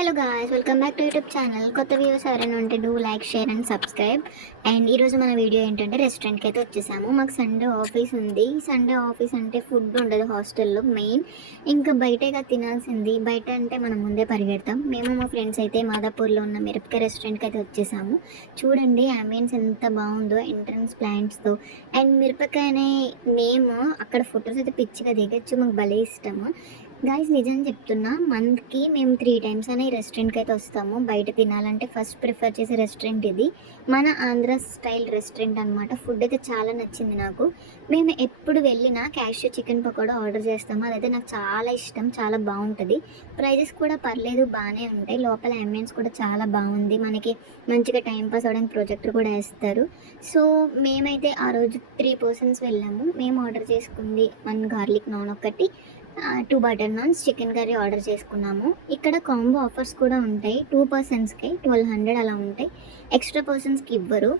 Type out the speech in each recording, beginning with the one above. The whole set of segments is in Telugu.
Hello guys, welcome back to YouTube channel. కొత్త వ్యూవర్స్ ఎవరైనా ఉంటే do like, share and subscribe. And ఈరోజు మన వీడియో ఏంటంటే రెస్టారెంట్కి అయితే వచ్చేసాము. మాకు సండే ఆఫీస్ ఉంది. సండే ఆఫీస్ అంటే ఫుడ్ ఉండదు హాస్టల్లో మెయిన్. ఇంకా బయటేగా తినాల్సింది. బయట అంటే మనం ముందే పరిగెడతాం. మేము మా ఫ్రెండ్స్ అయితే మాదాపూర్లో ఉన్న మిరపకాయ రెస్టారెంట్కి అయితే వచ్చేసాము. చూడండి అంబియన్స్ ఎంత బాగుందో ఎంట్రన్స్ ప్లాంట్స్తో. అండ్ మిరపకాయ అనే నేమ్ అక్కడ ఫొటోస్ అయితే పిచ్చిగా దిగచ్చు. మాకు భలే ఇష్టము. గాయస్ నిజం చెప్తున్నా, మంత్కి మేము 3 టైమ్స్ అనే ఈ రెస్టారెంట్కి అయితే వస్తాము. బయట తినాలంటే ఫస్ట్ ప్రిఫర్ చేసే రెస్టారెంట్ ఇది. మన ఆంధ్ర స్టైల్ రెస్టారెంట్ అనమాట. ఫుడ్ అయితే చాలా నచ్చింది నాకు. మేము ఎప్పుడు వెళ్ళినా క్యాష్యూ చికెన్ పకోడా ఆర్డర్ చేస్తాము. అదైతే నాకు చాలా ఇష్టం, చాలా బాగుంటుంది. ప్రైజెస్ కూడా పర్లేదు, బాగానే ఉంటాయి. లోపల అంబియన్స్ కూడా చాలా బాగుంది. మనకి మంచిగా టైంపాస్ అవ్వడానికి ప్రొజెక్టర్ కూడా వేస్తారు. సో మేమైతే ఆ రోజు 3 పర్సన్స్ వెళ్ళాము. మేము ఆర్డర్ చేసుకుంది 1 గార్లిక్ నాన్ ఒకటి, 2 butter naans, chicken curry order చేసుకున్నాము. ఇక్కడ కాంబో ఆఫర్స్ కూడా ఉంటాయి. 2 పర్సన్స్కి 1200 అలా ఉంటాయి. ఎక్స్ట్రా పర్సన్స్కి ఇవ్వరు.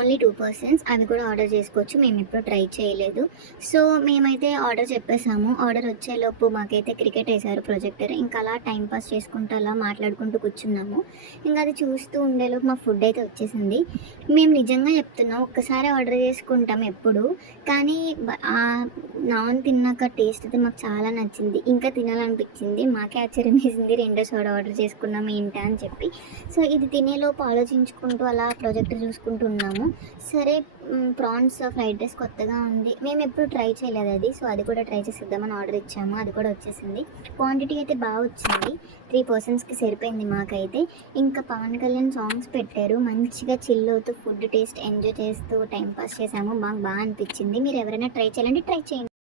Only 2 persons. అవి కూడా ఆర్డర్ చేసుకోవచ్చు. మేము ఎప్పుడు ట్రై చేయలేదు. సో మేమైతే ఆర్డర్ చెప్పేసాము. ఆర్డర్ వచ్చేలోపు మాకైతే క్రికెట్ వేశారు ప్రొజెక్టర్. ఇంకా అలా టైంపాస్ చేసుకుంటూ అలా మాట్లాడుకుంటూ కూర్చున్నాము. ఇంకా అది చూస్తూ ఉండేలోపు మా ఫుడ్ అయితే వచ్చేసింది. మేము నిజంగా చెప్తున్నాం, ఒక్కసారి ఆర్డర్ చేసుకుంటాం ఎప్పుడు, కానీ ఆ నాన్ తిన్నాక టేస్ట్ అయితే మాకు చాలా నచ్చింది. ఇంకా తినాలనిపించింది. మాకే ఆశ్చర్యం వేసింది, రెండోసారి ఆర్డర్ చేసుకున్నాం ఏంటా అని చెప్పి. సో ఇది తినేలోపు ఆలోచించుకుంటూ అలా ప్రొజెక్టర్ చూసుకుంటూ ఉన్నాము. సరే, ప్రాన్స్ ఫ్రైడ్ రైస్ కొత్తగా ఉంది, మేము ఎప్పుడు ట్రై చేయలేదు అది. సో అది కూడా ట్రై చేసిద్దామని ఆర్డర్ ఇచ్చాము. అది కూడా వచ్చేసింది. క్వాంటిటీ అయితే బాగా వచ్చింది. 3 పర్సన్స్కి సరిపోయింది మాకైతే. ఇంకా పవన్ కళ్యాణ్ సాంగ్స్ పెట్టారు. మంచిగా చిల్ అవుతూ ఫుడ్ టేస్ట్ ఎంజాయ్ చేస్తూ టైంపాస్ చేసాము. మాకు బాగా అనిపించింది. మీరు ఎవరైనా ట్రై చేయాలంటే ట్రై చేయండి.